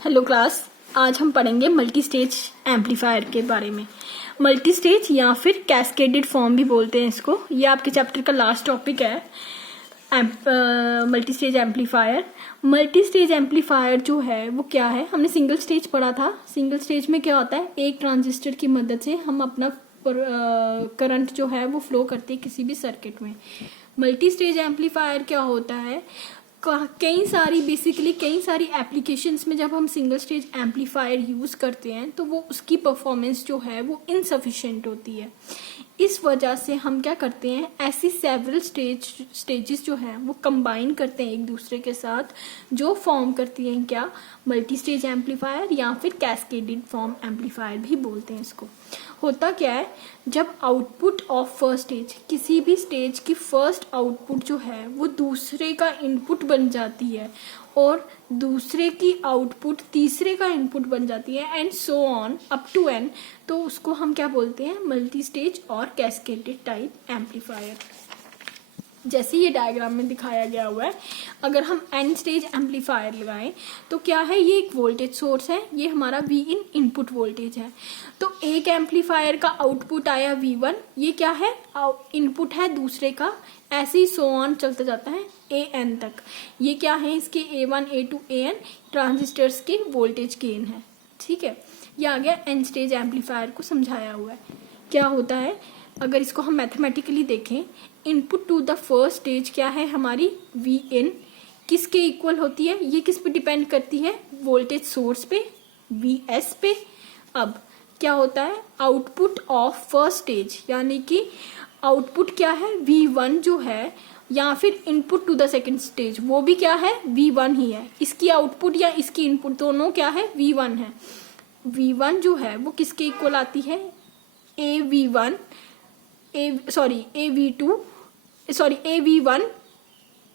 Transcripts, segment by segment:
Hello class, आज हम पढ़ेंगे मल्टी स्टेज एम्पलीफायर के बारे में। मल्टी स्टेज या फिर कैस्केडेड फॉर्म भी बोलते हैं इसको। ये आपके चैप्टर का लास्ट टॉपिक है, multi stage amplifier. Multi stage amplifier जो है वो क्या है, हमने सिंगल स्टेज पढ़ा था। सिंगल स्टेज में क्या होता है, एक ट्रांजिस्टर की मदद से हम अपना करंट जो है वो फ्लो करते हैं किसी भी सर्किट में। मल्टी स्टेज एम्पलीफायर क्या होता है, कई सारी एप्लीकेशंस में जब हम सिंगल स्टेज एम्पलीफायर यूज़ करते हैं तो वो उसकी परफॉर्मेंस जो है वो इनसफिशिएंट होती है। इस वजह से हम क्या करते हैं, ऐसी सेवरल स्टेजेस जो हैं वो कंबाइन करते हैं एक दूसरे के साथ, जो फॉर्म करती हैं क्या, मल्टी स्टेज एम्पलीफायर या फिर कैस्केडेड फॉर्म एम्पलीफायर भी बोलते हैं इसको। होता क्या है, जब आउटपुट ऑफ फर्स्ट स्टेज, किसी भी स्टेज की फर्स्ट आउटपुट जो है वो दूसरे का इनपुट बन जाती है और दूसरे की आउटपुट तीसरे का इनपुट बन जाती है and so on up to N, तो उसको हम क्या बोलते हैं, मल्टी स्टेज और कैस्केडेड टाइप एम्पलीफायर। जैसे ये डायग्राम में दिखाया गया हुआ है, अगर हम एन स्टेज एम्पलीफायर लगाएं तो क्या है, ये एक वोल्टेज सोर्स है, ये हमारा वी इन इनपुट वोल्टेज है। तो एक एम्पलीफायर का आउटपुट आया V1, ये क्या है, इनपुट है दूसरे का, ऐसे ही सो ऑन चलता जाता है AN तक। ये क्या है, इसके A1 A2 AN ट्रांजिस्टर्स के वोल्टेज गेन है। ठीक है, ये आ गया एन स्टेज एम्पलीफायर को समझाया हुआ है। क्या होता है, अगर इसको हम मैथमेटिकली देखें, input to the first stage क्या है हमारी Vin, किसके इक्वल होती है, ये किस पे डिपेंड करती है, वोल्टेज सोर्स पे, Vs पे। अब क्या होता है, आउटपुट ऑफ फर्स्ट स्टेज यानी कि आउटपुट क्या है, V1 जो है, या फिर input to the second stage वो भी क्या है, V1 ही है। इसकी आउटपुट या इसकी इनपुट दोनों क्या है, V1 है। V1 जो है वो किसके इक्वल आती है, AV1 AV1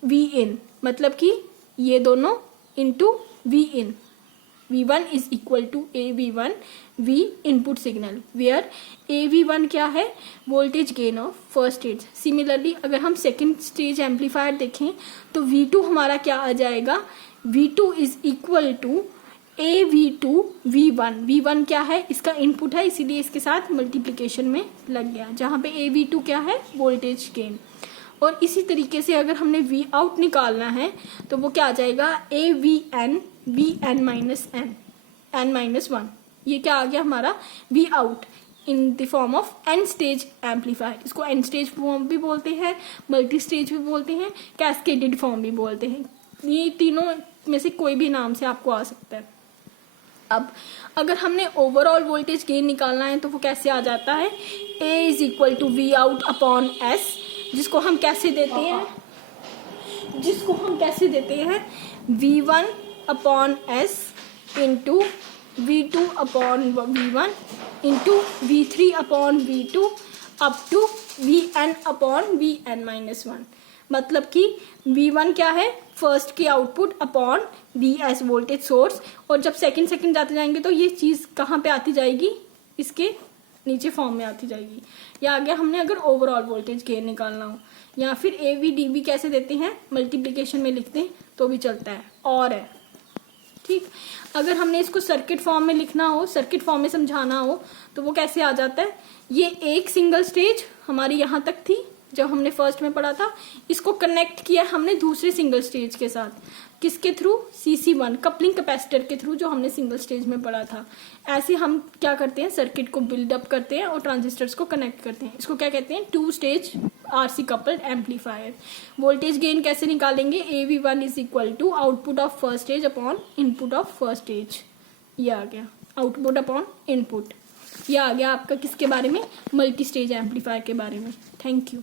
Vin, मतलब कि ये दोनों into Vin। V1 is equal to AV1 V input signal, where AV1 क्या है, voltage gain of first stage. Similarly अगर हम सेकेंड स्टेज एम्पलीफायर देखें तो V2 हमारा क्या आ जाएगा, V2 is equal to AV2 V1। V1 क्या है, इसका इनपुट है, इसीलिए इसके साथ मल्टीप्लिकेशन में लग गया, जहाँ पे AV2 क्या है, वोल्टेज गेन। और इसी तरीके से अगर हमने V आउट निकालना है तो वो क्या आ जाएगा, AVN VN माइनस N-1। ये क्या आ गया हमारा V out in the form of N stage amplifier. इसको एन स्टेज फॉर्म भी बोलते हैं, मल्टी स्टेज भी बोलते हैं, कैस्केडेड फॉर्म भी बोलते हैं। ये तीनों में से कोई भी नाम से आपको आ सकता है। अब अगर हमने ओवरऑल वोल्टेज गेन निकालना है तो वो कैसे आ जाता है, A is equal to V out upon S, जिसको हम कैसे देते हैं V1 upon S into V2 upon V1 into V3 upon V2 up to Vn upon Vn minus 1। मतलब कि V1 क्या है, फर्स्ट की output upon V as voltage source, और जब सेकंड जाते जाएंगे तो ये चीज़ कहाँ पे आती जाएगी, इसके नीचे फॉर्म में आती जाएगी। या आगे हमने अगर ओवरऑल वोल्टेज गेन निकालना हो, या फिर AV/dV कैसे देते हैं, मल्टीप्लिकेशन में लिखते हैं तो भी चलता है, और है। ठीक, अगर हमने इसको सर्किट फॉर्म में लिखना हो, सर्किट फॉर्म में समझाना हो तो वो कैसे आ जाता है, ये एक सिंगल स्टेज हमारी यहाँ तक थी जब हमने फर्स्ट में पढ़ा था, इसको कनेक्ट किया हमने दूसरे सिंगल स्टेज के साथ, किसके थ्रू, CC1 कपलिंग कैपेसिटर के थ्रू, जो हमने सिंगल स्टेज में पढ़ा था। ऐसे हम क्या करते हैं, सर्किट को बिल्डअप करते हैं और ट्रांजिस्टर्स को कनेक्ट करते हैं। इसको क्या कहते हैं, two stage RC coupled amplifier. Voltage gain कैसे निकालेंगे, AV1 is equal to output of first stage upon input of first stage. ये आ गया आउटपुट अपॉन इनपुट। ये आ गया आपका किसके बारे में, मल्टी स्टेज एम्पलीफायर के बारे में। Thank you.